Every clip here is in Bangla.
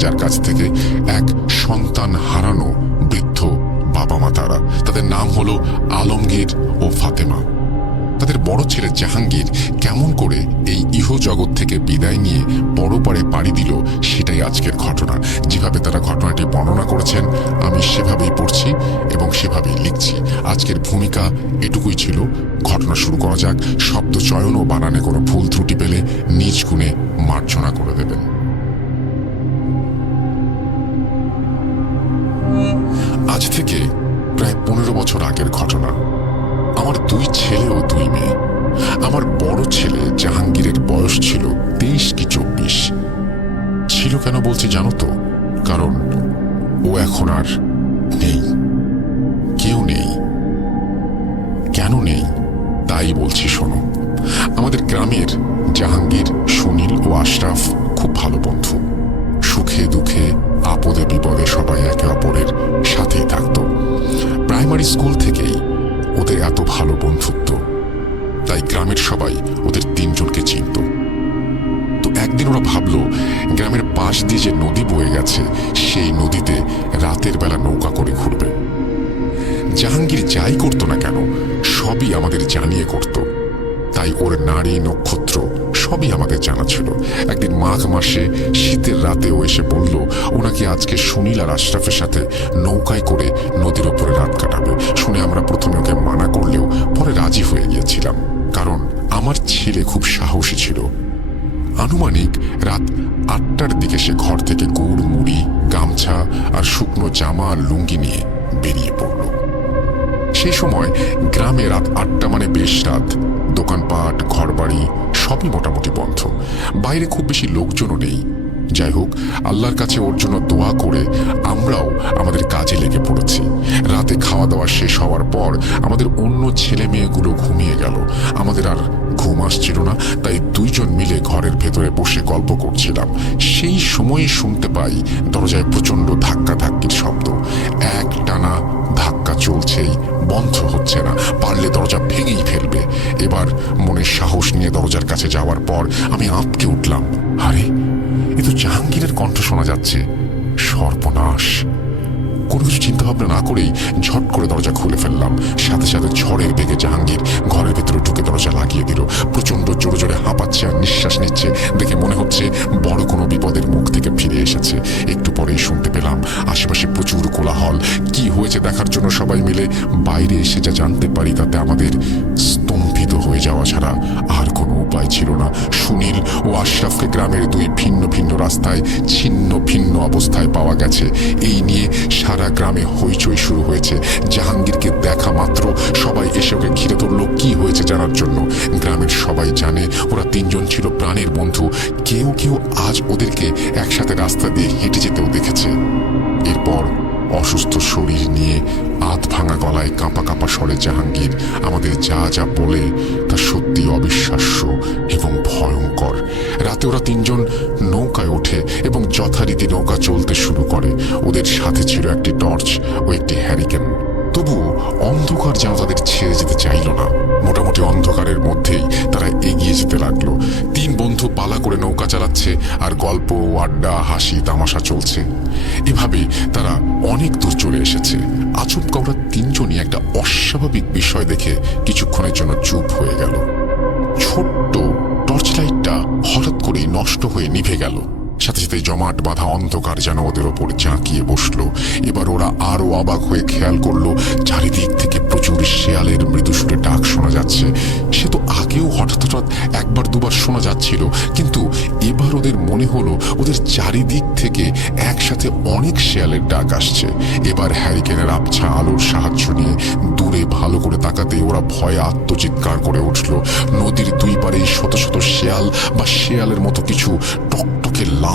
যার কাছ থেকে এক সন্তান হারানো বৃদ্ধ বাবা মা তারা। তাদের নাম হলো আলমগীর ও ফাতেমা। তাদের বড় ছেলে জাহাঙ্গীর কেমন করে এই ইহ জগৎ থেকে বিদায় নিয়ে বড় পাড়ে পাড়ি দিল, সেটাই আজকের ঘটনা। যেভাবে তারা ঘটনাটি বর্ণনা করেছেন, আমি সেভাবেই পড়ছি এবং সেভাবেই লিখছি। আজকের ভূমিকা এটুকুই ছিল। ঘটনা শুরু করা যাক। শব্দ চয়ন ও বানানে কোনো ভুল ত্রুটি পেলে নিজ গুণে মার্জনা করে দেবেন। থেকে প্রায় পনেরো বছর আগের ঘটনা। আমার দুই ছেলে ও দুই মেয়ে। আমার বড় ছেলে জাহাঙ্গীরের বয়স ছিল তেইশ কি চব্বিশ। ছিল কেন বলছি জানো তো? কারণ ও এখন আর নেই। কেউ নেই। কেন নেই? তাই বলছি শোনো। আমাদের গ্রামের জাহাঙ্গীর, সুনীল ও আশরাফ খুব ভালো বন্ধু। সুখে দুঃখে আপদে বিপদে সবাই একে অপরের সাথেই থাকতো। প্রাইমারি স্কুল থেকেই ওদের এত ভালো বন্ধুত্ব, তাই গ্রামের সবাই ওদের তিনজনকে চিনত। তো একদিন ওরা ভাবলো, গ্রামের পাশ দিয়ে যে নদী বয়ে গেছে, সেই নদীতে রাতের বেলা নৌকা করে ঘুরবে। জাহাঙ্গীর যাই করতো না কেন, সবই আমাদের জানিয়ে করত। তাই ওর নারী নক্ষত্র সবই আমাদের জানা ছিল। একদিন মাঘ মাসে শীতের রাতে ও এসে বলল, ওনাকে আজকে সুনীল আর আশরাফের সাথে নৌকায় করে নদীর ওপরে রাত কাটাবে। শুনে আমরা প্রথমে ওকে মানা করলেও পরে রাজি হয়ে গিয়েছিলাম। কারণ আমার ছেলে খুব সাহসী ছিল। আনুমানিক রাত আটটার দিকে সে ঘর থেকে গুড়, মুড়ি, গামছা আর শুকনো জামা আর লুঙ্গি নিয়ে বেরিয়ে পড়ল। সেই সময় গ্রামে রাত আটটা মানে বেশ রাত। দোকানপাট, ঘরবাড়ি, সবই মোটামুটি বন্ধ। বাইরে খুব বেশি লোকজনও নেই। যাই হোক, আল্লাহর কাছে ওর জন্য দোয়া করে আমরাও আমাদের কাজে লেগে পড়েছি। রাতে খাওয়া দাওয়া শেষ হওয়ার পর আমাদের অন্য ছেলে মেয়েগুলো ঘুমিয়ে গেল। আমাদের আর ঘুম আসছিল না, তাই দুইজন মিলে ঘরের ভেতরে বসে গল্প করছিলাম। সেই সময়ে শুনতে পাই দরজায় প্রচণ্ড ধাক্কা ধাক্কির শব্দ। এক টানা ধাক্কা চলছেই, বন্ধ হচ্ছে না, পারলে দরজা ভেঙেই ফেলবে। এবার মনে সাহস নিয়ে দরজার কাছে যাওয়ার পর আমি আঁতকে উঠলাম। আরে, এ তো জাহাঙ্গীরের কণ্ঠ শোনা যাচ্ছে। সর্বনাশ। কোনো কিছু চিন্তা ভাবনা না করেই ঝট করে দরজা খুলে ফেললাম। সাথে সাথে ঝড়ের বেগে জাহাঙ্গীর ঘরের ভেতরে ঢুকে দরজা লাগিয়ে দিল। প্রচণ্ড জোরে জোরে হাঁপাচ্ছে আর নিঃশ্বাস নিচ্ছে। দেখে মনে হচ্ছে বড় কোনো বিপদের মুখ থেকে ফিরে এসেছে। একটু পরেই শুনতে পেলাম, আশেপাশে প্রচুর কোলাহল। কি হয়েছে দেখার জন্য সবাই মিলে বাইরে এসে যা জানতে পারি তাতে আমাদের স্তম্ভিত হয়ে যাওয়া ছাড়া আর কোনো উপায় ছিল না। সুনীল ও আশরাফকে গ্রামের দুই ভিন্ন ভিন্ন রাস্তায়, ছিন্ন ভিন্ন অবস্থায় পাওয়া গেছে। এই নিয়ে সারা গ্রামে হইচই শুরু হয়েছে। জাহাঙ্গীরকে দেখা মাত্র সবাই এসে ওকে ঘিরে ধরলো। কি হয়েছে জানার জন্য? গ্রামের সবাই জানে, ওরা তিনজন ছিল প্রাণের বন্ধু। কেউ কেউ আজ ওদেরকে একসাথে রাস্তা দিয়ে হেঁটে যেতেও দেখেছে। এরপর অসুস্থ শরীর নিয়ে আধ ভাঙা গলায় কাঁপা কাঁপা স্বরে জাহাঙ্গীর আমাদের যা যা বলে তা সত্যি অবিশ্বাস্য এবং ভয়ঙ্কর। রাতে ওরা তিনজন নৌকায় ওঠে এবং যথারীতি নৌকা চলতে শুরু করে। ওদের সাথে ছিল একটি টর্চ ও একটি হ্যারিকেন। তবুও অন্ধকার যেন তাদের ছেড়ে যেতে চাইল না। মোটামুটি অন্ধকারের মধ্যেই তারা এগিয়ে যেতে লাগল। তিন বন্ধু পালা করে নৌকা চালাচ্ছে আর গল্প আড্ডা, হাসি, তামাশা চলছে। এভাবে তারা অনেক দূর চলে এসেছে। আচমকা ওরা তিনজনই একটা অস্বাভাবিক বিষয় দেখে কিছুক্ষণের জন্য চুপ হয়ে গেল। ছোট্ট টর্চ লাইটটা হঠাৎ করেই নষ্ট হয়ে নিভে গেল। সাথে সাথে জমাট বাঁধা অন্ধকার যেন ওদের ওপর জাঁকিয়ে বসল। এবার ওরা আরও অবাক হয়ে খেয়াল করল, চারিদিক থেকে প্রচুর শেয়ালের মৃদুসুরে ডাক শোনা যাচ্ছে। সে তো আগেও হঠাৎ হঠাৎ একবার দুবার শোনা যাচ্ছিল, কিন্তু এবার ওদের মনে হলো ওদের চারিদিক থেকে একসাথে অনেক শেয়ালের ডাক আসছে। এবার হ্যারিকেনের আবছা আলোর সাহায্য নিয়ে দূরে ভালো করে তাকাতে ওরা ভয়ে আত্মচিৎকার করে উঠল। নদীর দুই পারে শত শত শেয়াল বা শেয়ালের মতো কিছু টকটকে লাল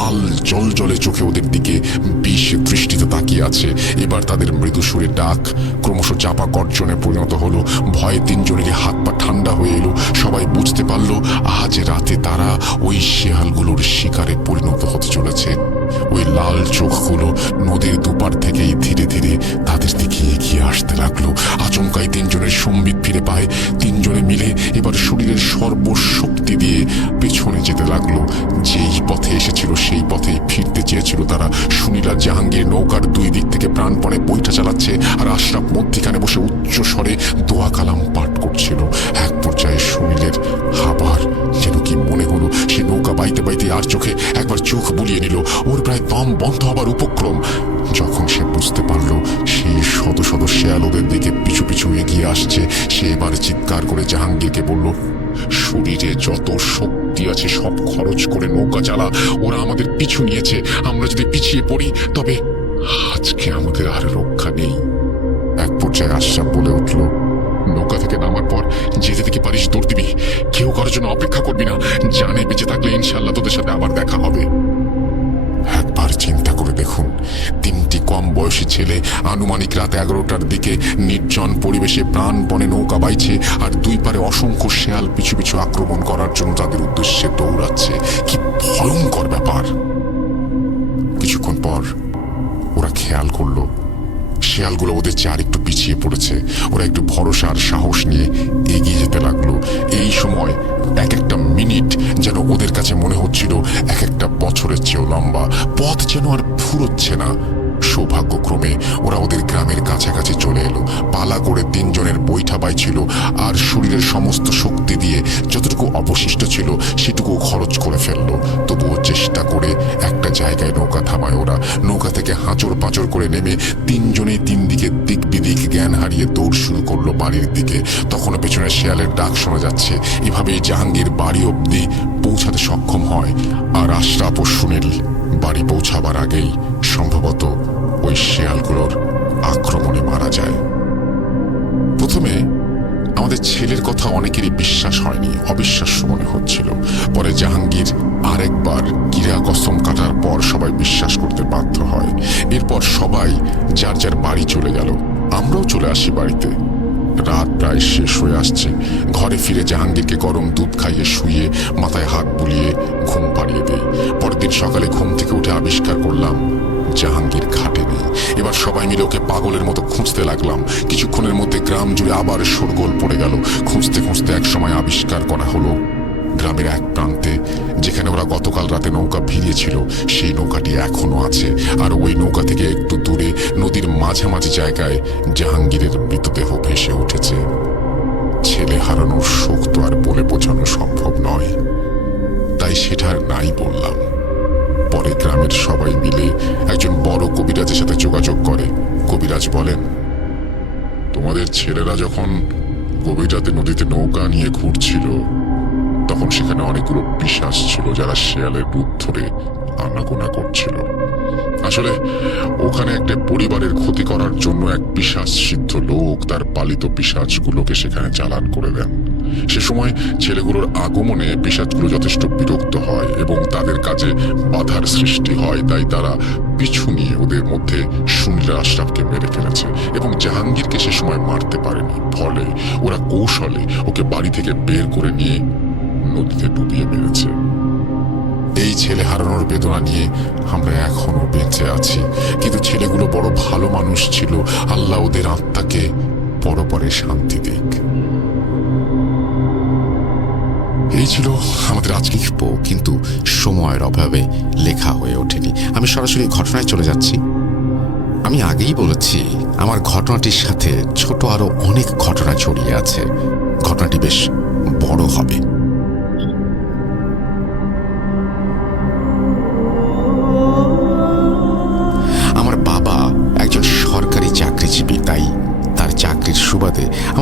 জল জলে চোখে ওদের দিকে বিষ দৃষ্টিতে তাকিয়ে আছে। এবার তাদের মৃদু সুরে ডাক ক্রমশ চাপা গর্জনে পরিণত হলো। ভয়ে তিনজনেরই হাত পা ঠান্ডা হয়ে এলো। সবাই বুঝতে পারল, আজ রাতে তারা ওই শেয়ালগুলোর শিকারে পরিণত হতে চলেছে। ওই লাল চোখগুলো নদীর দুপার থেকেই ধীরে ধীরে তাদের দিকে এগিয়ে আসতে লাগল। আচমকাই তিনজনের সম্বিত ফিরে পায়। তিনজনে মিলে এবার শরীরের সর্বশক্তি দিয়ে পেছনে যেতে লাগল। যেই পথে এসেছিল, সেই পথেই ফিরতে চেয়েছিল তারা। সুনীল আর জাহাঙ্গীর নৌকার দুই দিক থেকে প্রাণপণে বইটা চালাচ্ছে আর আশরাফ মধ্যিখানে বসে উচ্চ স্বরে দোয়া কালাম পাঠ করছিল। এক পর্যায়ে সুনীলের আর চোখে একবার চোখ বুলিয়ে নিল। ওর প্রায় দম বন্ধ হবার উপক্রম। যখন সে বুঝতে পারল সেই শত শত শেয়াল ওদের দিকে পিছু পিছু এগিয়ে আসছে, সে এবার চিৎকার করে জাহাঙ্গীরকে বলল, শরীরে যত শক্তি আছে, সব খরচ করে নৌকা চালা। ওরা আমাদের পিছু নিয়েছে। আমরা যদি পিছিয়ে পড়ি, তবে আজকে আমাদের আর রক্ষা নেই। এক পর্যায়ে আশরাফ বলে উঠল নৌকা থেকে নামার পর যেতে যেদিকে পারিস দৌড় দিবি। কেউ কারোর জন্য অপেক্ষা করবি না। জানে বেঁচে থাকলে ইনশাল্লাহ তোদের সাথে আবার দেখা হবে। একবার চিন্তা করে দেখুন, তিনটি কম বয়সী ছেলে আনুমানিক রাত এগারোটার দিকে নির্জন পরিবেশে প্রাণপণে নৌকা বাইছে আর দুই পারে অসংখ্য শেয়াল পিছু পিছু আক্রমণ করার জন্য তাদের উদ্দেশ্যে দৌড়াচ্ছে। কি ভয়ঙ্কর ব্যাপার! কিছুক্ষণ পর ওরা খেয়াল করল শেয়ালগুলো ওদের চার একটু পিছিয়ে পড়েছে। ওরা একটু ভরসা আর সাহস নিয়ে এগিয়ে যেতে লাগল। এই সময় এক একটা মিনিট যেন ওদের কাছে মনে হচ্ছিল এক একটা বছরের চেয়েও লম্বা। পথ যেন আর ফুরোচ্ছে না। সৌভাগ্যক্রমে ওরা ওদের গ্রামের কাছাকাছি চলে এলো। পালা করে তিনজনের বৈঠা বাইছিল আর শরীরের সমস্ত শক্তি দিয়ে যতটুকু অবশিষ্ট ছিল সেটুকু খরচ করে ফেলল। তবুও চেষ্টা করে একটা জায়গায় নৌকা থামায় ওরা। নৌকা থেকে হাঁচড় পাঁচড় করে নেমে তিনজনেই তিন দিকে দিক বিদিক জ্ঞান হারিয়ে দৌড় শুরু করল বাড়ির দিকে। তখনও পেছনে শেয়ালের ডাক শোনা যাচ্ছে। এভাবেই জাহাঙ্গীর বাড়ি অবধি পৌঁছাতে সক্ষম হয়। আর আশরাফ ও সুনীল বাড়ি পৌঁছাবার আগেই সম্ভবত ওই শেয়ালগুলোর আক্রমণে মারা যায়। প্রথমে আমাদের ছেলের কথা অনেকেরই বিশ্বাস হয়নি, অবিশ্বাস্য মনে হচ্ছিল। পরে জাহাঙ্গীর আরেকবার কিরা কসম কাটার পর সবাই বিশ্বাস করতে বাধ্য হয়। এরপর সবাই যার যার বাড়ি চলে গেল, আমরাও চলে আসি বাড়িতে। রাত প্রায় শেষ হয়ে আসছে। ঘরে ফিরে জাহাঙ্গীরকে গরম দুধ খাইয়ে শুয়ে মাথায় হাত বুলিয়ে ঘুম পাড়িয়ে দেই। পরদিন দিন সকালে ঘুম থেকে উঠে আবিষ্কার করলাম, জাহাঙ্গীর খাটে নেই। এবার সবাই মিলে ওকে পাগলের মতো খুঁজতে লাগলাম। কিছুক্ষণের মধ্যে গ্রাম জুড়ে আবার শোরগোল পড়ে গেল। খুঁজতে খুঁজতে এক সময় আবিষ্কার করা হলো গ্রামের এক প্রান্তে, যেখানে ওরা গতকাল রাতে নৌকা ভিড়িয়েছিল, সেই নৌকাটি এখনও আছে। আর ওই নৌকা থেকে একটু দূরে, নদীর মাঝামাঝি জায়গায় জাহাঙ্গীরের মৃতদেহ ভেসে উঠেছে। ছেলে হারানোর শোক তো আর বলে বোঝানো সম্ভব নয়। তাই সেটা আর নাই বললাম। পরে গ্রামের সবাই মিলে একজন বড় কবিরাজের সাথে যোগাযোগ করে। কবিরাজ বলেন, তোমাদের ছেলেরা যখন গভীর রাতে নদীতে নৌকা নিয়ে ঘুরছিল তখন সেখানে অনেকগুলো পিসাস ছিল যারা শেয়ালের রূপ ধরে আনাগোনা করছিল। আসলে ওখানে একটা পরিবারের ক্ষতি করার জন্য এক পিসাচ সিদ্ধ লোক তার পালিত পিসাচগুলোকে সেখানে চালান করে দেন। সে সময় ছেলেগুলোর আগমনে পিসাচগুলো যথেষ্ট বিরক্ত হয় এবং তাদের কাজে বাধার সৃষ্টি হয়, তাই তারা পিছু নিয়ে ওদের মধ্যে সুনীল আশরাফকে মেরে ফেলেছে এবং জাহাঙ্গীরকে সে সময় মারতে পারেনি। ফলে ওরা কৌশলে ওকে বাড়ি থেকে বের করে নিয়ে নদীতে ডুবিয়ে মেরেছে এই ছেলে হারানোর বেদনা নিয়ে আমরা এখনও বেঁচে আছি। কিন্তু ছেলেগুলো বড় ভালো মানুষ ছিল। আল্লাহ ওদের আত্মাকে পরপরে শান্তি দিক। এই ছিল আমাদের আজকে লিখব কিন্তু সময়ের অভাবে লেখা হয়ে ওঠেনি। আমি সরাসরি ঘটনায় চলে যাচ্ছি। আমি আগেই বলেছি, আমার ঘটনাটির সাথে ছোট আরও অনেক ঘটনা ছড়িয়ে আছে। ঘটনাটি বেশ বড় হবে।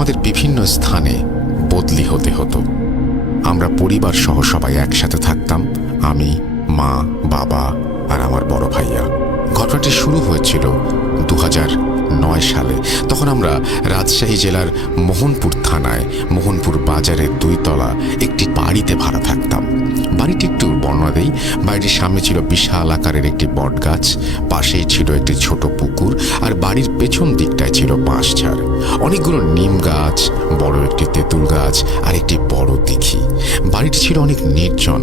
আমাদের বিভিন্ন স্থানে বদলি হতে হতো। আমরা পরিবার সহ সবাই একসাথে থাকতাম, আমি, মা, বাবা আর আমার বড় ভাইয়া। ঘটনাটি শুরু হয়েছিল দু সালে। তখন আমরা রাজশাহী জেলার মোহনপুর থানায় মোহনপুর বাজারের দুইতলা একটি বাড়িতে ভাড়া থাকতাম। বাড়িটি একটু বর্ণনা দেই। বাড়িটির সামনে ছিল বিশাল আকারের একটি বট গাছ পাশেই ছিল একটি ছোট পুকুর আর বাড়ির পেছন দিকটায় ছিল বাঁশঝাড় অনেকগুলো নিম গাছ, বড় একটি তেঁতুল গাছ আর একটি বড় দিঘি বাড়িটি ছিল অনেক নির্জন।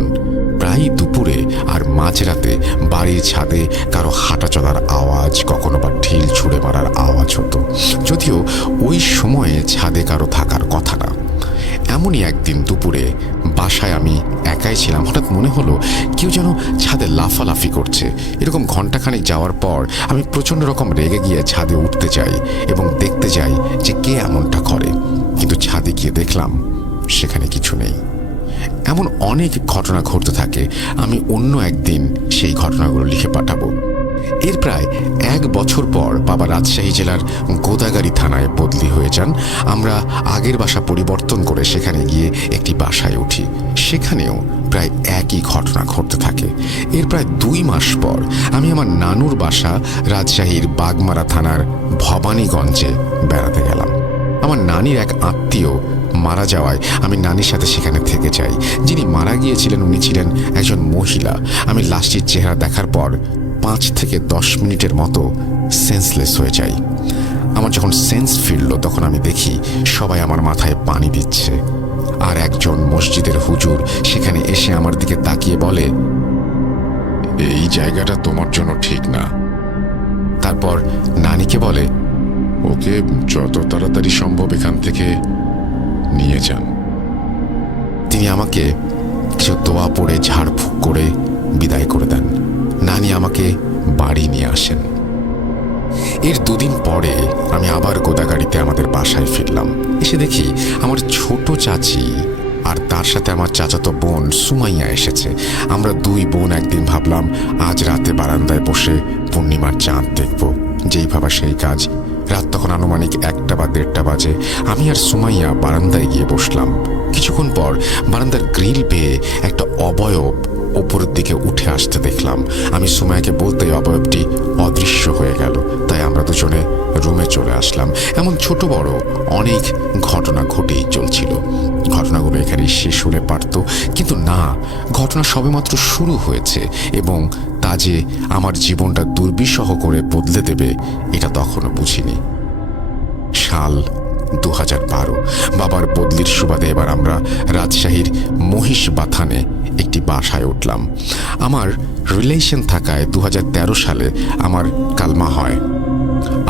প্রায় দুপুরে আর মাঝরাতে বাড়ির ছাদে কারও হাঁটা চলার আওয়াজ, কখনো বা ঢিল ছুঁড়ে মারার আওয়াজ হতো। যদিও ওই সময়ে ছাদে কারও থাকার কথা না। এমনই একদিন দুপুরে বাসায় আমি একাই ছিলাম। হঠাৎ মনে হলো কেউ যেন ছাদে লাফালাফি করছে। এরকম ঘন্টাখানেক যাওয়ার পর আমি প্রচণ্ড রকম রেগে গিয়ে ছাদে উঠতে চাই এবং দেখতে চাই যে কে এমনটা করে। কিন্তু ছাদে গিয়ে দেখলাম সেখানে কিছু নেই। এমন অনেক ঘটনা ঘটতে থাকে, আমি অন্য একদিন সেই ঘটনাগুলো লিখে পাঠাবো। এর প্রায় এক বছর পর বাবা রাজশাহী জেলার গোদাগাড়ি থানায় বদলি হয়ে যান। আমরা আগের বাসা পরিবর্তন করে সেখানে গিয়ে একটি বাসায় উঠি। সেখানেও প্রায় একই ঘটনা ঘটতে থাকে। এর প্রায় দুই মাস পর আমি আমার নানুর বাসা রাজশাহীর বাগমারা থানার ভবানীগঞ্জে বেড়াতে গেলাম। আমার নানির এক আত্মীয় মারা যাওয়ায় আমি নানির সাথে সেখানে থেকে যাই। যিনি মারা গিয়েছিলেন উনি ছিলেন একজন মহিলা। আমি লাশটির চেহারা দেখার পর পাঁচ থেকে দশ মিনিটের মতো সেন্সলেস হয়ে যাই। আমার যখন সেন্স ফিরল, তখন আমি দেখি সবাই আমার মাথায় পানি দিচ্ছে। আর একজন মসজিদের হুজুর সেখানে এসে আমার দিকে তাকিয়ে বলে, এই জায়গাটা তোমার জন্য ঠিক না। তারপর নানিকে বলে, ওকে যত তাড়াতাড়ি সম্ভব এখান থেকে নিয়ে যান। তিনি আমাকে কিছু দোয়া পড়ে, ঝাড়ফুঁক করে বিদায় করে দেন। নানি আমাকে বাড়ি নিয়ে আসেন। এর দুদিন পরে আমি আবার গোদাগাড়িতে আমাদের বাসায় ফিরলাম। এসে দেখি আমার ছোট চাচি আর তার সাথে আমার চাচাতো বোন সুমাইয়া এসেছে। আমরা দুই বোন একদিন ভাবলাম, আজ রাতে বারান্দায় বসে পূর্ণিমার চাঁদ দেখব। যেই ভাবা সেই কাজ রাত তখন আনুমানিক একটা বা দেড়টা বাজে। আমি আর সুমাইয়া বারান্দায় গিয়ে বসলাম। কিছুক্ষণ পর বারান্দার গ্রিল পেয়ে একটা অবয়ব ওপরের দিকে উঠে আসতে দেখলাম। আমি সুমাইয়াকে বলতে অবয়বটি অদৃশ্য হয়ে গেল। তাই আমরা দুজনে রুমে চলে আসলাম। এমন ছোট বড় অনেক ঘটনা ঘটেই চলছিল। ঘটনাগুলো এখানে শেষ হলে পারত। কিন্তু না, ঘটনা সবেমাত্র শুরু হয়েছে এবং তা যে আমার জীবনটা দুর্বিষহ করে বদলে দেবে, এটা তখনও বুঝিনি। সাল দু হাজার বারো, বাবার বদলির সুবাদে এবার আমরা রাজশাহীর মহিষ বাথানে একটি বাসায় উঠলাম। আমার রিলেশন থাকায় দু হাজার তেরো সালে আমার কালমা হয়।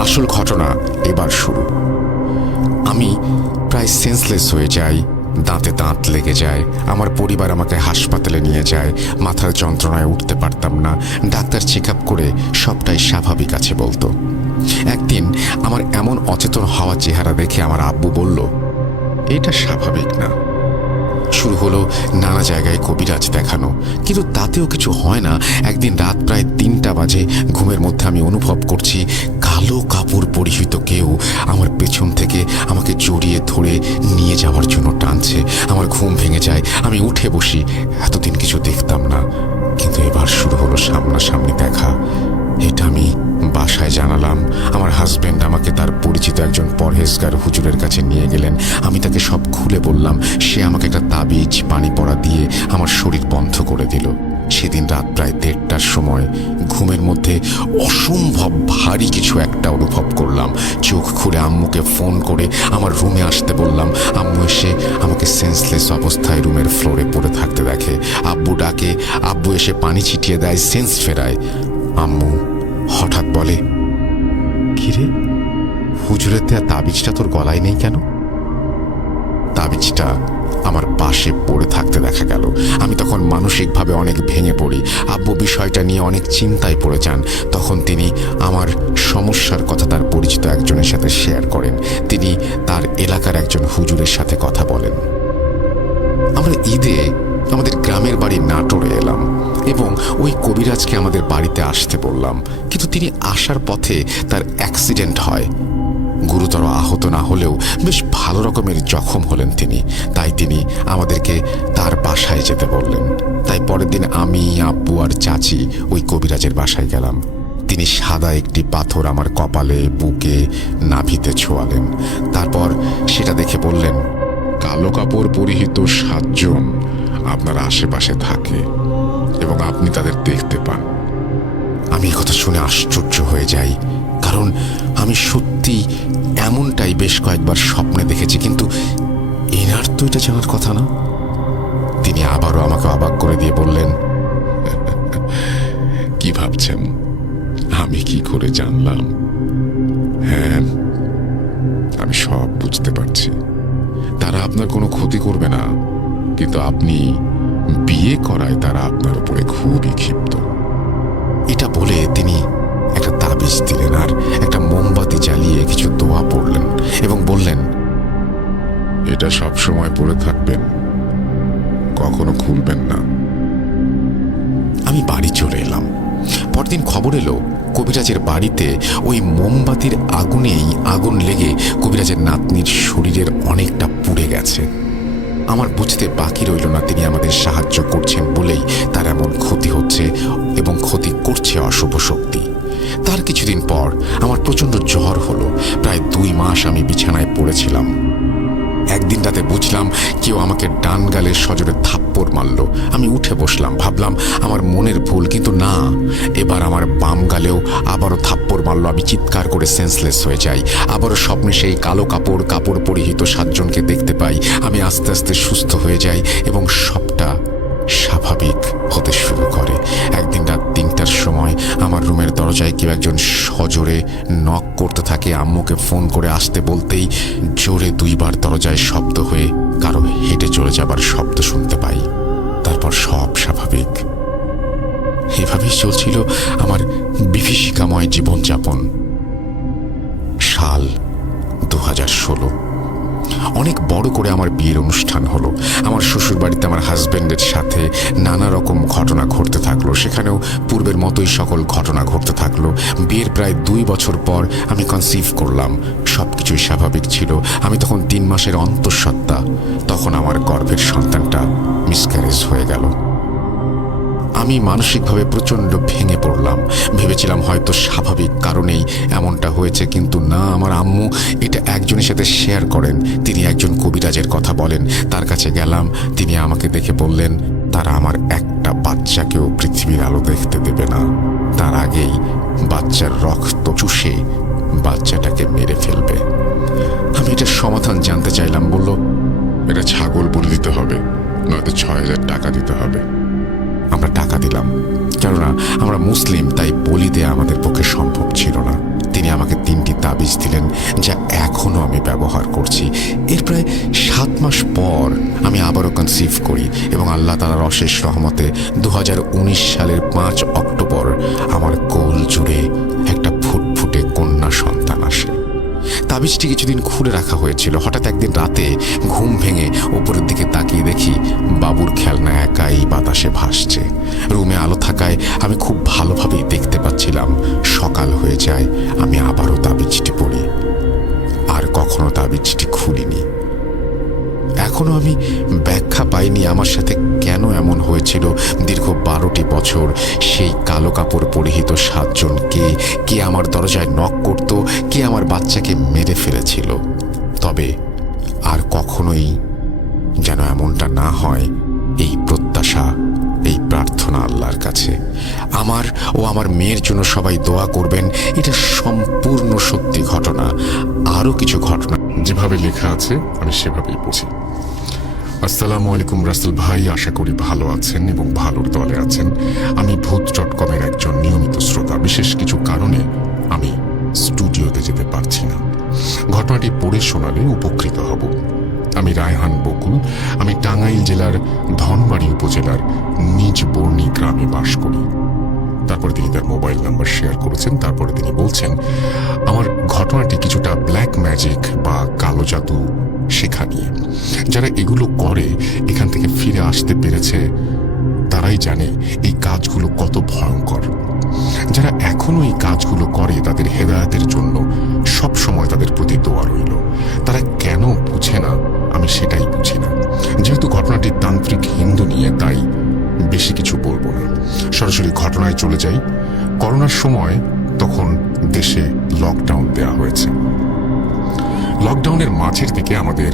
আসল ঘটনা এবার শুরু। আমি প্রায় সেন্সলেস হয়ে যাই, দাঁতে দাঁত লেগে যায়, আমার পরিবার আমাকে হাসপাতালে নিয়ে যায়, মাথার যন্ত্রণায় উঠতে পারতাম না, ডাক্তার চেক করে সবটাই স্বাভাবিক আছে বলতো। একদিন আমার এমন অচেতন হওয়া চেহারা দেখে আমার আব্বু বলল, এটা স্বাভাবিক না। শুরু হলো নানা জায়গায় কবিরাজ দেখানো। কিন্তু তাতেও কিছু হয় না। একদিন রাত প্রায় তিনটা বাজে, ঘুমের মধ্যে আমি অনুভব করছি কালো কাপড় পরিহিত কেউ আমার পেছন থেকে আমাকে জড়িয়ে ধরে নিয়ে যাওয়ার জন্য টানছে। আমার ঘুম ভেঙে যায়, আমি উঠে বসি। এতদিন কিছু দেখতাম না। কিন্তু এবার শুরু হলো সামনাসামনি দেখা। এটা আমি বাসায় জানালাম। আমার হাজব্যান্ড আমাকে তার পরিচিত একজন পরহেজগার হুজুরের কাছে নিয়ে গেলেন। আমি তাকে সব খুলে বললাম, সে আমাকে একটা তাবিজ, পানি পড়া দিয়ে আমার শরীর বন্ধ করে দিল। সেদিন রাত প্রায় দেড়টার সময় ঘুমের মধ্যে অসম্ভব ভারী কিছু একটা অনুভব করলাম। চোখ খুলে আম্মুকে ফোন করে আমার রুমে আসতে বললাম, আম্মু এসে আমাকে সেন্সলেস অবস্থায় রুমের ফ্লোরে পড়ে থাকতে দেখে। আব্বু ডাকে, আব্বু এসে পানি ছিটিয়ে দেয় সেন্স ফেরায়। আম্মু হঠাৎ বলে, কিরে, হুজুরের দেয়া তাবিজটা তোর গলায় নেই কেন? তাবিজটা আমার পাশে পড়ে থাকতে দেখা গেল। আমি তখন মানসিকভাবে অনেক ভেঙে পড়ি। আব্বু বিষয়টা নিয়ে অনেক চিন্তায় পড়ে যান। তখন তিনি আমার সমস্যার কথা তার পরিচিত একজনের সাথে শেয়ার করেন। তিনি তার এলাকার একজন হুজুরের সাথে কথা বলেন। আমরা ঈদে আমাদের গ্রামের বাড়ি নাটোরে এলাম এবং ওই কবিরাজকে আমাদের বাড়িতে আসতে বললাম। কিন্তু তিনি আসার পথে তার অ্যাক্সিডেন্ট হয়। গুরুতর আহত না হলেও বেশ ভালো রকমের জখম হলেন তিনি। তাই তিনি আমাদেরকে তার বাসায় যেতে বললেন। তাই পরের দিন আমি, আব্বু আর চাচি ওই কবিরাজের বাসায় গেলাম। তিনি সাদা একটি পাথর আমার কপালে, বুকে, নাভিতে ছোঁয়ালেন। তারপর সেটা দেখে বললেন, কালো কাপড় পরিহিত সাতজন আপনার আশেপাশে থাকে এবং আপনি তাদের দেখতে পান। আমি কথা শুনে আশ্চর্য হয়ে যাই। কারণ আমি সত্যি এমনটাই বেশ কয়েকবার স্বপ্নে দেখেছি, কিন্তু এনার তো এটা জানার কথা না। তিনি আবারও আমাকে অবাক করে দিয়ে বললেন, কি ভাবছেন? আমি কি করে জানলাম? হ্যাঁ আমি সব বুঝতে পারছি। তারা আপনার কোনো ক্ষতি করবে না, কিন্তু আপনি বিয়ে করায় তারা আপনার উপরে খুবই ক্ষিপ্ত। এটা বলে তিনি তাবিজ দিলেন আর একটা মোমবাতি জ্বালিয়ে কিছু দোয়া পড়লেন এবং বললেন, এটা সব সময় পড়ে থাকবেন। কখনো খুলবেন না। আমি বাড়ি চলে এলাম। পরদিন খবর এলো, কবিরাজের বাড়িতে ওই মোমবাতির আগুনেই আগুন লেগে কবিরাজের নাতনির শরীরের অনেকটা পুড়ে গেছে। আমার বুঝতে বাকি রইল না তিনি আমাদের সাহায্য করছেন বলেই তার এমন ক্ষতি হচ্ছে এবং ক্ষতি করছে অশুভ শক্তি। তার কিছুদিন পর আমার প্রচণ্ড জ্বর হলো। প্রায় দুই মাস আমি বিছানায় পড়েছিলাম। একদিন রাতে বুঝলাম কেউ আমাকে ডান গালের সজোরে থাপ্পড় মারল। আমি উঠে বসলাম, ভাবলাম আমার মনের ভুল, কিন্তু না। এবার আমার বাম গালেও আবারও থাপ্পড় মারল। আমি চিৎকার করে সেন্সলেস হয়ে যাই। আবারও স্বপ্নে সেই কালো কাপড় কাপড় পরিহিত সাতজনকে দেখতে পাই। আমি আস্তে আস্তে সুস্থ হয়ে যাই এবং সবটা স্বাভাবিক হতে শুরু করে। একদিন রাত তিনটার সময় আমার রুমের দরজায় কেউ একজন সজোরে নক করতে থাকে, আম্মুকে ফোন করে আসতে বলতেই জোরে দুইবার দরজায় শব্দ হয়ে কারও হেঁটে চলে যাবার শব্দ শুনতে পাই। তারপর সব স্বাভাবিক। এভাবেই চলছিল আমার বিভীষিকাময় জীবনযাপন। সাল দু হাজার ষোলো। অনেক বড় করে আমার বিয়ের অনুষ্ঠান হলো। আমার শ্বশুর বাড়িতে আমার হাজব্যান্ডের সাথে নানা রকম ঘটনা ঘটতে থাকল। সেখানেও পূর্বের মতোই সকল ঘটনা ঘটতে থাকল। বিয়ের প্রায় দুই বছর পর আমি কনসিভ করলাম। সব কিছুই স্বাভাবিক ছিল। আমি তখন তিন মাসের অন্তঃসত্ত্বা তখন আমার গর্ভের সন্তানটা মিসক্যারেজ হয়ে গেল। আমি মানসিকভাবে প্রচণ্ড ভেঙে পড়লাম। ভেবেছিলাম হয়তো স্বাভাবিক কারণেই এমনটা হয়েছে, কিন্তু না, আমার আম্মু এটা একজনের সাথে শেয়ার করেন। তিনি একজন কবিরাজের কথা বলেন। তার কাছে গেলাম, তিনি আমাকে দেখে বললেন, তারা আমার একটা বাচ্চাকেও পৃথিবীর আলো দেখতে দেবে না। তার আগেই বাচ্চার রক্ত চুষে বাচ্চাটাকে মেরে ফেলবে। আমি এটার সমাধান জানতে চাইলাম, বলল, এটা ছাগল বলে দিতে হবে, নয়তো ছয় হাজার টাকা দিতে হবে। আমরা টাকা দিলাম। কেননা আমরা মুসলিম, তাই বলি দেয়া আমাদের পক্ষে সম্ভব ছিল না। তিনি আমাকে তিনটি তাবিজ দিলেন, যা এখনও আমি ব্যবহার করছি। এর প্রায় সাত মাস পর আমি আবারও কনসিভ করি এবং আল্লাহ তালার অশেষ রহমতে দু হাজার উনিশ সালের পাঁচ অক্টোবর আমার কোল জুড়ে একটা ফুটফুটে কন্যা সন্তান আসে। তাবিজটি কিছুদিন খুলে রাখা হয়েছিল। হঠাৎ একদিন রাতে ঘুম ভেঙে ওপরের দিকে তাকিয়ে দেখি বাবুর খেলনা একাই বাতাসে ভাসছে। রুমে আলো থাকায় আমি খুব ভালোভাবেই দেখতে পাচ্ছিলাম। সকাল হয়ে যায়, আমি আবারও তাবিজটি পড়ি। আর কখনো তাবিজটি খুলিনি। এখনও আমি ব্যাখ্যা পাইনি আমার সাথে কেন এমন হয়েছিল। দীর্ঘ বারোটি বছর সেই কালো কাপড় পরিহিত সাতজন কে কে আমার দরজায় নক করত, কে আমার বাচ্চাকে মেরে ফেলেছিল। তবে আর কখনোই যেন এমনটা না হয় এই প্রত্যাশা, এই প্রার্থনা আল্লাহর কাছে। আমার ও আমার মেয়ের জন্য সবাই দোয়া করবেন, এটা সম্পূর্ণ সত্যি ঘটনা, আরও কিছু ঘটনা। যেভাবে লেখা আছে, আমি সেভাবেই পড়ছি। আসসালামু আলাইকুম রাসেল ভাই, আশা করি ভালো আছেন এবং ভালোর দলে আছেন। আমি ভূত ডট কমের একজন নিয়মিত শ্রোতা। বিশেষ কিছু কারণে আমি স্টুডিওতে যেতে পারছি না। ঘটনাটি পড়ে শোনালে উপকৃত হব। আমি রায়হান বকুল। আমি টাঙ্গাইল জেলার ধনবাড়ি উপজেলার নিজ বর্ণি গ্রামে বাস করি। তারপরে তিনি তার মোবাইল নাম্বার শেয়ার করেছেন। তারপরে তিনি বলছেন, আমার ঘটনাটি কিছুটা ব্ল্যাক ম্যাজিক বা কালো জাদু শেখা নিয়ে। যারা এগুলো করে, এখান থেকে ফিরে আসতে পেরেছে, তারাই জানে এই কাজগুলো কত ভয়ঙ্কর। যারা এখনও এই কাজগুলো করে, তাদের হেদায়তের জন্য সব সময় তাদের প্রতি দোয়া রইল। তারা কেন বুঝে না, আমি সেটাই বুঝি না। যেহেতু ঘটনাটি তান্ত্রিক হিন্দু নিয়ে, তাই বেশি কিছু বলব না। সরাসরি ঘটনায় চলে যাই। করোনার সময় তখন দেশে লকডাউন দেওয়া হয়েছে। লকডাউনের মাঝের দিকে আমাদের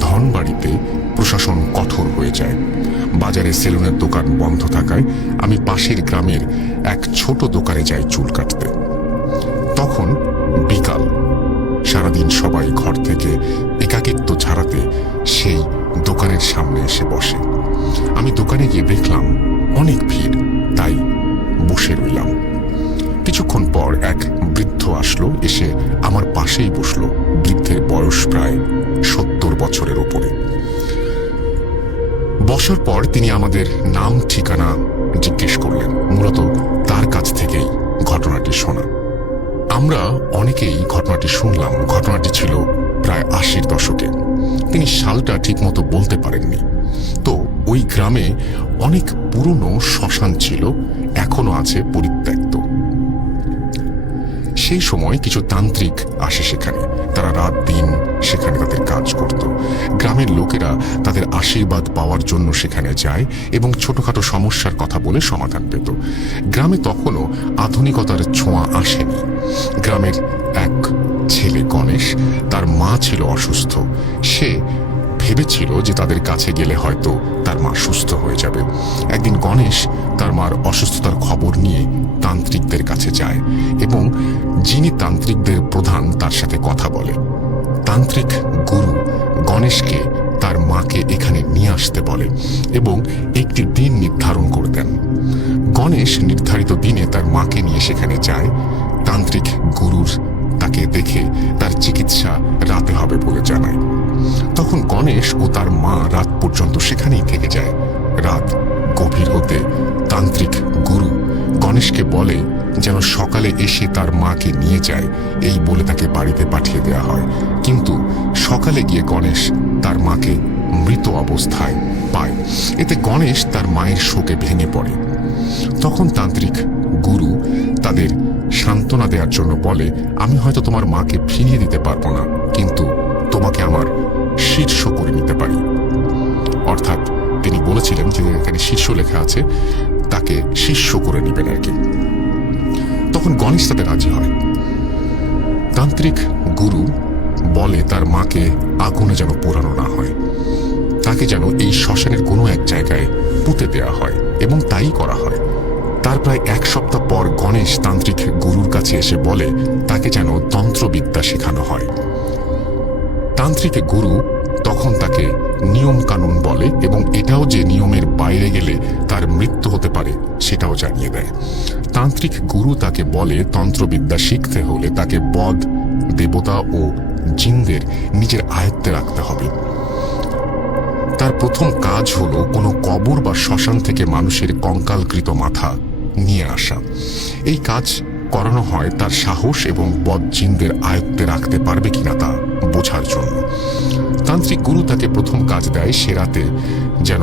ধনবাড়িতে প্রশাসন কঠোর হয়ে যায়। বাজারে সেলুনের দোকান বন্ধ থাকায় আমি পাশের গ্রামের এক ছোট দোকানে যাই চুল কাটতে। তখন বিকাল। সারাদিন সবাই ঘর থেকে একাকিত্ব ছাড়াতে সেই দোকানের সামনে এসে বসে। আমি দোকানে গিয়ে দেখলাম অনেক ভিড়, তাই বসে রইলাম। কিছুক্ষণ পর এক বৃদ্ধ আসলো, এসে আমার পাশেই বসল। বয়স প্রায় সত্তর বছরের ওপরে। বছর পর তিনি আমাদের নাম, ঠিকানা জিজ্ঞেস করলেন, মূলত তার কাছ থেকেই ঘটনাটি শোনা। আমরা অনেকেই ঘটনাটি শুনলাম। ঘটনাটি ছিল প্রায় আশির দশকে। তিনি সালটা ঠিকমতো বলতে পারেননি। তো ওই গ্রামে অনেক পুরনো শ্মশান ছিল, এখনও আছে পরিত্যক্ত। সেই সময় কিছু তান্ত্রিক আসে সেখানে। তারা রাত দিন সেখানে তাদের কাজ করত। গ্রামের লোকেরা তাদের আশীর্বাদ পাওয়ার জন্য সেখানে যায় এবং ছোটখাটো সমস্যার কথা বলে সমাধান পেত। গ্রামে তখনও আধুনিকতার ছোঁয়া আসেনি। গ্রামের এক ছেলে গণেশ, তার মা ছিল অসুস্থ। সে ভেবেছিল যে তাদের কাছে গেলে হয়তো তার মা সুস্থ হয়ে যাবে। একদিন গণেশ তার মার অসুস্থতার খবর নিয়ে তান্ত্রিকদের কাছে যায় এবং যিনি তান্ত্রিকদের প্রধান তার সাথে কথা বলে। তান্ত্রিক গুরু গণেশকে তার মাকে এখানে নিয়ে আসতে বলে এবং একটি দিন নির্ধারণ করে দেন। গণেশ নির্ধারিত দিনে তার মাকে নিয়ে সেখানে যায়। তান্ত্রিক গুরুর তাকে দেখে তার চিকিৎসা রাতে হবে বলে জানায়। তখন গণেশ ও তার মা রাত পর্যন্ত সেখানেই থেকে যায়। রাত গভীর হতে তান্ত্রিক গুরু গণেশকে বলে যেন সকালে এসে তার মাকে নিয়ে যায়, এই বলে তাকে বাড়িতে পাঠিয়ে দেওয়া হয়। কিন্তু সকালে গিয়ে গণেশ তার মাকে মৃত অবস্থায় পায়। এতে গণেশ তার মায়ের শোকে ভেঙে পড়ে। তখন তান্ত্রিক গুরু তাদের সান্ত্বনা দেওয়ার জন্য বলে, আমি হয়তো তোমার মাকে ফিরিয়ে দিতে পারব না, কিন্তু তোমাকে আমার শীর্ষ করে নিতে পারি। অর্থাৎ তিনি বলেছিলেন যে এখানে শীর্ষ লেখা আছে, তাকে শীর্ষ করে নেবেন আর কি। তখন গণেশ তাতে রাজি হয়। তান্ত্রিক গুরু বলে, তার মাকে আগুনে যেন পোড়ানো না হয়, তাকে যেন এই শ্মশানের কোনো এক জায়গায় পুঁতে দেওয়া হয় এবং তাই করা হয়। তার প্রায় এক সপ্তাহ পর গণেশ তান্ত্রিক গুরুর কাছে এসে বলে, তাকে যেন তন্ত্রবিদ্যা শেখানো হয়। তান্ত্রিক গুরু তখন তাকে নিয়ম কানুন বলে এবং এটাও যে নিয়মের বাইরে গেলে তার মৃত্যু হতে পারে, সেটাও জানিয়ে দেয়। তান্ত্রিক গুরু তাকে বলে, তন্ত্রবিদ্যা শিখতে হলে তাকে বদ দেবতা ও জিনদের নিজের আয়ত্তে রাখতে হবে। তার প্রথম কাজ হলো কোনো কবর বা শ্মশান থেকে মানুষের কঙ্কালকৃত মাথা নিয়ে আসা। এই কাজ করানো হয় তার সাহস এবং বদজিনদের আয়ত্তে রাখতে পারবে কিনা তা বোঝার জন্য। তান্ত্রিক গুরু তাকে প্রথম কাজ দেয় সে রাতে যেন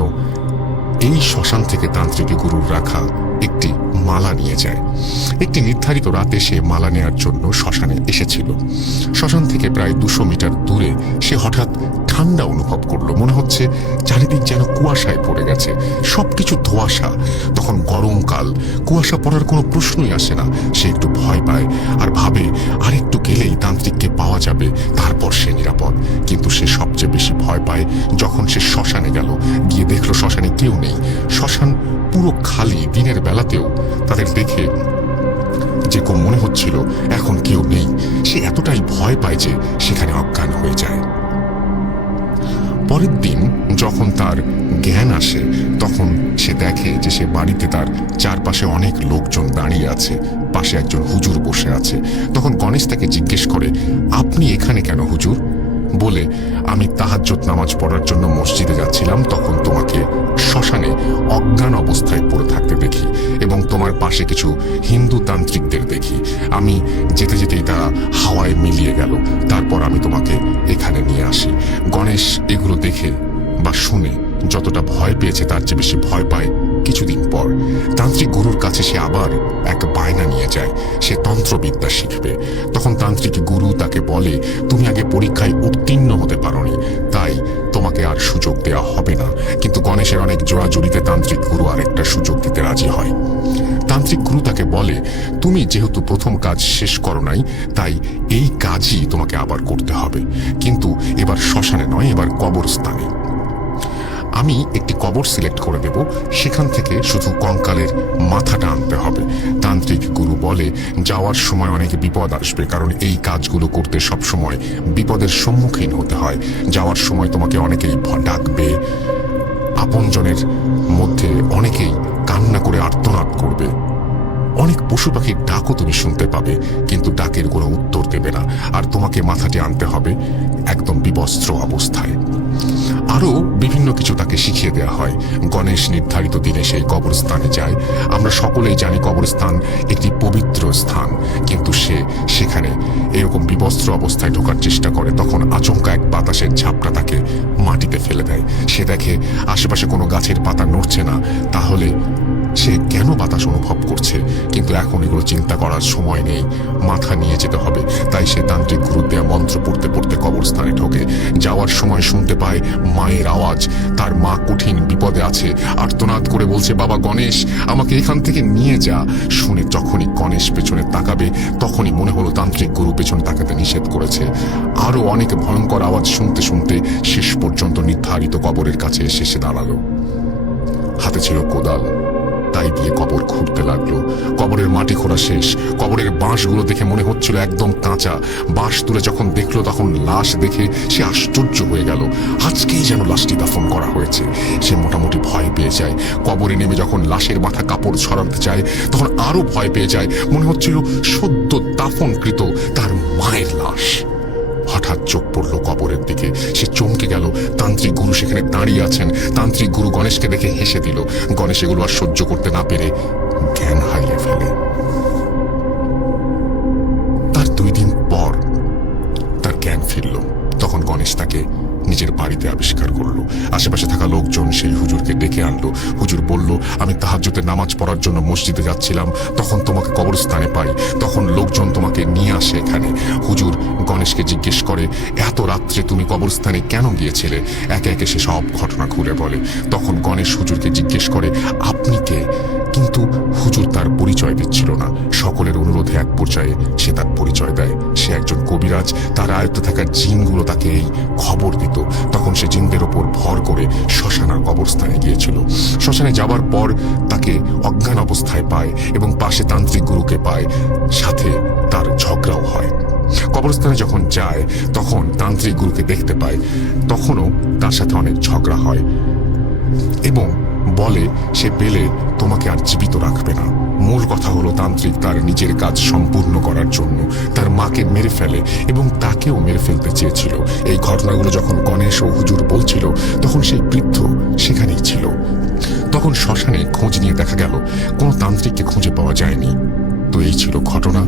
এই শ্মশান থেকে তান্ত্রিক গুরুর রাখা একটি মালা নিয়ে যায়। একটি নির্ধারিত রাতে সে মালা নেয়ার জন্য শ্মশানে এসেছিল। শ্মশান থেকে প্রায় দুশো মিটার দূরে সে হঠাৎ ঠান্ডা অনুভব করল। মনে হচ্ছে চারিদিক যেন কুয়াশায় পড়ে গেছে। সবকিছু ধোয়াশা। তখন গরমকাল কুয়াশা পড়ার কোনো প্রশ্নই আসে না। সে একটু ভয় পায় আর ভাবে আর একটু গেলেই তান্ত্রিককে পাওয়া যাবে। তারপর সে নিরাপদ। কিন্তু সে সবচেয়ে বেশি ভয় পায় যখন সে শ্মশানে গেল। গিয়ে দেখল শ্মশানে কেউ নেই। শ্মশান পুরো খালি। দিনের বেলাতেও তাদের দেখে যে মনে হচ্ছিল এখন কেউ নেই, সে এতটাই ভয় পায় যে সেখানে অজ্ঞান হয়ে যায়। পরের দিন যখন তার জ্ঞান আসে, তখন সে দেখে যে সে বাড়িতে তার চারপাশে অনেক লোকজন দাঁড়িয়ে আছে, পাশে একজন হুজুর বসে আছে। তখন গণেশ তাকে জিজ্ঞেস করে, আপনি এখানে কেন হুজুর? বলে, আমি তাহাজ্জত নামাজ পড়ার জন্য মসজিদে যাচ্ছিলাম, তখন তোমাকে শ্মশানে অজ্ঞান অবস্থায় পড়ে থাকতে দেখি এবং তোমার পাশে কিছু হিন্দু তান্ত্রিকদের দেখি। আমি যেতে যেতেই তারা হাওয়ায় মিলিয়ে গেল। তারপর আমি তোমাকে এখানে নিয়ে আসি। গণেশ এগুলো দেখে বা শুনে যতটা ভয় পেয়েছে, তার চেয়ে বেশি ভয় পায় কিছুদিন পর তান্ত্রিক গুরুর কাছে সে আবার এক বায়না নিয়ে যায়। সে তন্ত্রবিদ্যা শিখবে। তখন তান্ত্রিক গুরু তাকে বলে, তুমি আগে পরীক্ষায় উত্তীর্ণ হতে পারোনি। তাই তোমাকে আর সুযোগ দেওয়া হবে না। কিন্তু গণেশের অনেক জোড়াজুড়িতে তান্ত্রিক গুরু আরেকটা সুযোগ দিতে রাজি হয়। তান্ত্রিক গুরু তাকে বলে, তুমি যেহেতু প্রথম কাজ শেষ করো নাই, তাই এই কাজই তোমাকে আবার করতে হবে। কিন্তু এবার শ্মশানে নয়, এবার কবরস্থানে। আমি একটি কবর সিলেক্ট করে দেব সেখান থেকে শুধু কঙ্কালের মাথাটা আনতে হবে। তান্ত্রিক গুরু বলে, যাওয়ার সময় অনেক বিপদ আসবে, কারণ এই কাজগুলো করতে সব সময় বিপদের সম্মুখীন হতে হয়। যাওয়ার সময় তোমাকে অনেকেই ডাকবে। আপনজনের মধ্যে অনেকেই কান্না করে আর্তনাদ করবে। অনেক পশু পাখির ডাকও তুমি শুনতে পাবে, কিন্তু ডাকের কোনো উত্তর দেবে না। আর তোমাকে মাথাটি আনতে হবে একদম বিবস্ত্র অবস্থায়। আরও বিভিন্ন কিছু তাকে শিখিয়ে দেওয়া হয়। গণেশ নির্ধারিত দিনে সেই কবরস্থানে যায়। আমরা সকলেই জানি কবরস্থান একটি পবিত্র স্থান। কিন্তু সে সেখানে এরকম বিবস্ত্র অবস্থায় ঢোকার চেষ্টা করে। তখন আচমকা এক বাতাসের ঝাপটা তাকে মাটিতে ফেলে দেয়। সে দেখে আশেপাশে কোনো গাছের পাতা নড়ছে না। তাহলে সে কেন বাতাস অনুভব করছে? কিন্তু এখন এগুলো চিন্তা করার সময় নেই। মাথা নিয়ে যেতে হবে। তাই সে তান্ত্রিক গুরু দেয়া মন্ত্র পড়তে পড়তে কবরস্থানে ঢোকে। যাওয়ার সময় শুনতে পায় মায়ের আওয়াজ। তার মা কঠিন বিপদে আছে। আর্তনাদ করে বলছে, বাবা গণেশ, আমাকে এখান থেকে নিয়ে যা। শুনে যখনই গণেশ পেছনে তাকাবে, তখনই মনে হলো তান্ত্রিক গুরু পেছনে তাকাতে নিষেধ করেছে। আরও অনেক ভয়ঙ্কর আওয়াজ শুনতে শুনতে শেষ পর্যন্ত নির্ধারিত কবরের কাছে এসে সে দাঁড়াল। হাতে ছিল কোদাল। তাই দিয়ে কবর খুঁড়তে লাগল। কবরের মাটি খোঁড়া শেষ। কবরের বাঁশগুলো দেখে মনে হচ্ছিল একদম কাঁচা। বাঁশ তুলে যখন দেখল, তখন লাশ দেখে সে আশ্চর্য হয়ে গেল। আজকেই যেন লাশটি দাফন করা হয়েছে। সে মোটামুটি ভয় পেয়ে যায়। কবরে নেমে যখন লাশের মাথা কাপড় ছড়াতে চায়, তখন আরও ভয় পেয়ে যায়। মনে হচ্ছিল সদ্য দাফনকৃত তার মায়ের লাশ। হঠাৎ চোখ পড়ল কবরের দিকে। সে চমকে গেল। তান্ত্রিক গুরু সেখানে দাঁড়িয়ে আছেন। তান্ত্রিক গুরু গণেশকে দেখে হেসে দিল। গণেশ এগুলো আর সহ্য করতে না পেরে জ্ঞান হারিয়ে ফেলে। তার দুই দিন পর তার জ্ঞান ফিরল। তখন গণেশ তাকে নিজের বাড়িতে আবিষ্কার করল। আশেপাশে থাকা লোকজন সেই হুজুরকে ডেকে আনলো। হুজুর বলল, আমি তাহাজ্জুদের নামাজ পড়ার জন্য মসজিদে যাচ্ছিলাম। তখন তোমাকে কবরস্থানে পাই। তখন লোকজন তোমাকে নিয়ে আসে এখানে। হুজুর গণেশকে জিজ্ঞেস করে, এত রাত্রে তুমি কবরস্থানে কেন গিয়েছিলে? একে একে সে সব ঘটনা খুলে বলে। তখন গণেশ হুজুরকে জিজ্ঞেস করে, আপনি কে? তার পরিচয় দিচ্ছিল না। সকলের অনুরোধে এক পর্যায়ে সে তার পরিচয় দেয়। সে একজন কবিরাজ, তার আয়ত্তে থাকা জিনগুলো তাকে এই খবর দিত। তখন সে জিনদের ওপর ভর করে শ্মশানার কবরস্থানে গিয়েছিল। শ্মশানে যাবার পর তাকে অজ্ঞান অবস্থায় পায় এবং পাশে তান্ত্রিক গুরুকে পায়। সাথে তার ঝগড়াও হয়। কবরস্থানে যখন যায়, তখন তান্ত্রিক গুরুকে দেখতে পায়। তখনও তার সাথে অনেক ঝগড়া হয়। এবং বলে, সে পেলে তোমাকে আর জীবিত রাখবে না। মূল কথা হলো তান্ত্রিক তার নিজের কাজ সম্পূর্ণ করার জন্য। তার মাকে মেরে ফেলে এবং তাকেও মেরে ফেলতে চেয়েছিল। এই ঘটনাগুলো যখন গণেশ ও হুজুর বলছিল, তখন সেই বৃদ্ধ সেখানেই ছিল। তখন শ্মশানে খোঁজ নিয়ে দেখা গেল, কোনো তান্ত্রিককে খুঁজে পাওয়া যায়নি। তো এই ছিল ঘটনা।